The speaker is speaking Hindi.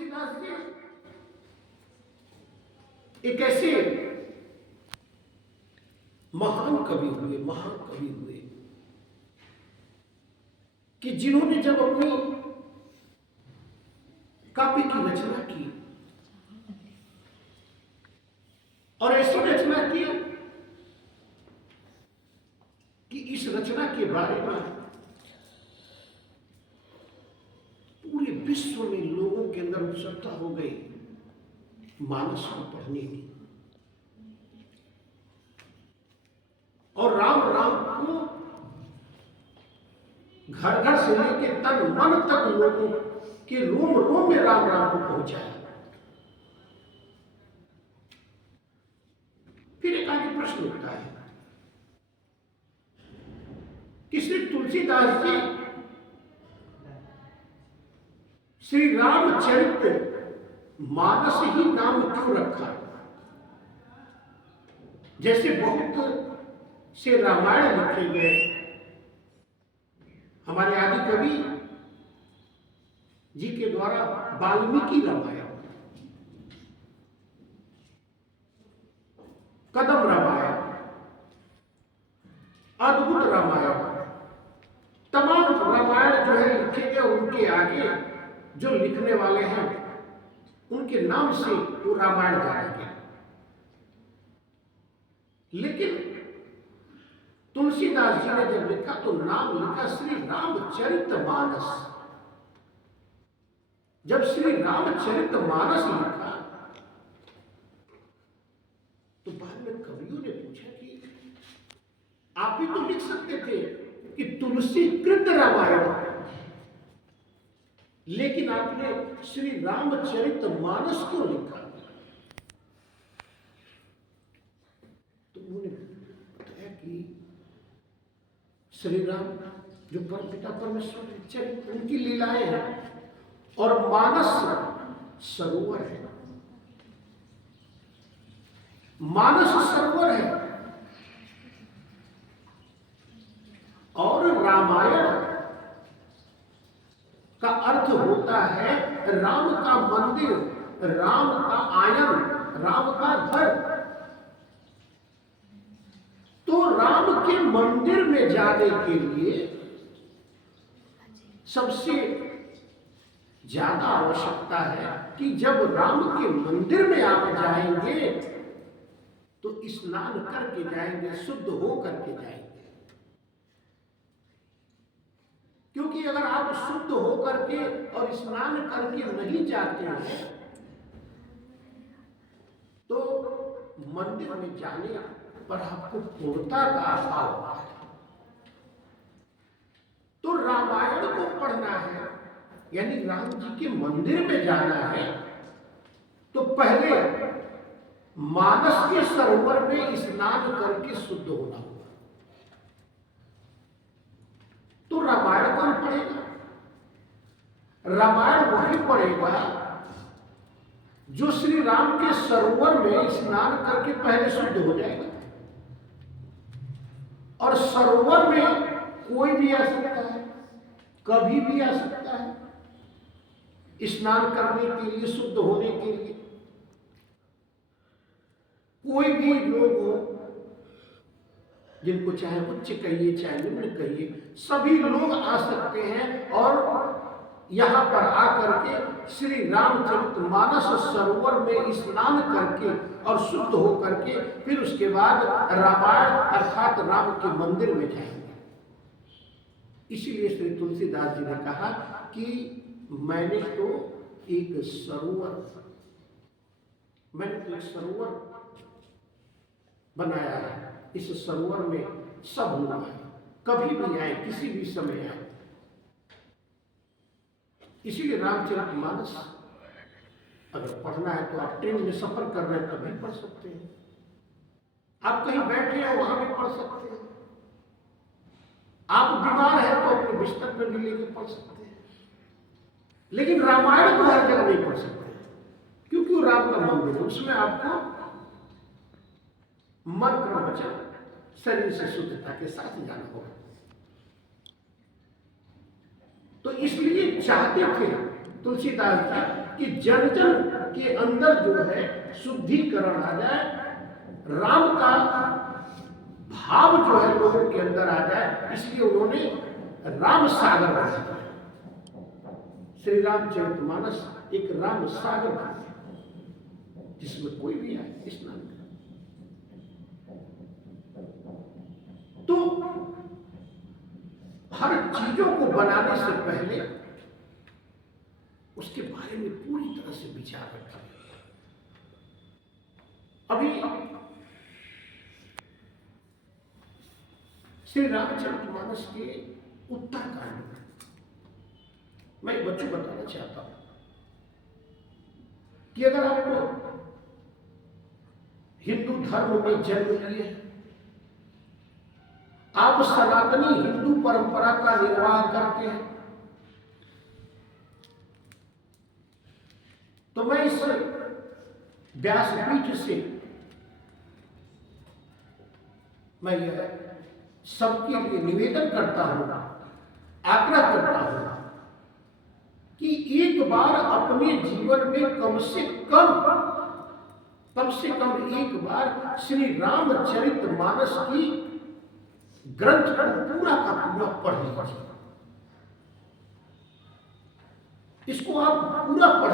तुलसीदास जी एक ऐसे महान कवि हुए कि जिन्होंने जब अपनी काव्य की रचना की और ऐसी रचना की कि इस रचना के बारे में पूरे विश्व में लोगों के अंदर उत्सुकता हो गई मानस को पढ़ने की। और राम को घर घर से लेके तन मन तक लोगों के रोम रोम में राम को पहुंचाया। फिर एक आगे प्रश्न उठता है कि श्री तुलसीदास जी श्री रामचरित मानस ही नाम क्यों रखा? जैसे बहुत से रामायण लिखे गए, हमारे आदि कवि जी के द्वारा वाल्मीकि रामायण, कदम रामायण, अद्भुत रामायण, तमाम रामायण जो है लिखे गए, उनके आगे जो लिखने वाले हैं उनके नाम से वो रामायण जाना गया। लेकिन तुलसीदास जी ने जब लिखा तो नाम लिखा श्री रामचरित मानस। जब श्री रामचरित मानस लिखा तो बाद में कवियों ने पूछा कि आप ही तो लिख सकते थे कि तुलसी कृत रामायण, लेकिन आपने श्री रामचरित मानस क्यों लिखा? तो उन्होंने बताया कि श्री राम जो परमपिता परमेश्वर के चरित्र, उनकी लीलाएं हैं, और मानस सरोवर है, मानस सरोवर है, और रामायण का अर्थ होता है राम का मंदिर, राम का आयन, राम का घर। तो राम के मंदिर में जाने के लिए सबसे ज्यादा आवश्यकता है कि जब राम के मंदिर में आप जाएंगे तो स्नान करके जाएंगे, शुद्ध हो करके जाएंगे। क्योंकि अगर आप शुद्ध हो करके और स्नान करके नहीं जाते हैं तो मंदिर में जाने पर आपको पूर्णता का अभाव होता है। तो रामायण को पढ़ना है यानी राम जी के मंदिर में जाना है तो पहले मानस के सरोवर में स्नान करके शुद्ध होना होगा। तो रामायण कौन पढ़ेगा? रामायण वही पढ़ेगा जो श्री राम के सरोवर में स्नान करके पहले शुद्ध हो जाएगा। और सरोवर में कोई भी आ सकता है, कभी भी आ सकता है स्नान करने के लिए, शुद्ध होने के लिए। कोई भी लोग हो, जिनको चाहे उच्च कहिए चाहे निम्न कहिए, सभी लोग आ सकते हैं और यहां पर आकर के श्री रामचरितमानस सरोवर में स्नान करके और शुद्ध हो करके फिर उसके बाद रामायण अर्थात राम के मंदिर में जाएंगे। इसीलिए श्री तुलसीदास जी ने कहा कि मैंने तो एक सरोवर बनाया है, इस सरोवर में सब लोग आए, कभी भी आए, किसी भी समय आए। इसीलिए रामचरितमानस अगर पढ़ना है तो आप ट्रेन में सफर कर रहे हैं तभी पढ़ सकते हैं, आप कहीं बैठे हैं वहां भी पढ़ सकते हैं, आप बीमार हैं तो अपने बिस्तर पर भी लेकर पढ़ सकते हैं। लेकिन रामायण को हर जगह नहीं पढ़ सकते क्योंकि वो राम का मंदिर है, उसमें आपको मन क्रम वचन शरीर से शुद्धता के साथ जाना होगा। तो इसलिए चाहते थे तुलसीदास जी कि जन जन के अंदर जो है शुद्धिकरण आ जाए, राम का भाव जो है लोगों के अंदर आ जाए, इसलिए उन्होंने राम सागर बना दिया। श्री रामचरितमानस एक राम सागर बना दिया, जिसमें कोई भी आए स्नान करे। तो हर चीजों को बनाने से पहले उसके बारे में पूरी तरह से विचार रखा। अभी श्री रामचरितमानस के उत्तरकांड में मैं बच्चों बताना चाहता हूं कि अगर आप हिंदू धर्म में जन्म लिए, आप सनातनी हिंदू परंपरा का निर्वाह करते हैं, तो मैं इस व्यासपीठ से मैं यह सबके लिए निवेदन करता हूं, आग्रह करता हूं कि एक बार अपने जीवन में कम से कम एक बार श्री रामचरितमानस की ग्रंथ को पूरा का पूरा पढ़ लीजिए। इसको आप पूरा पढ़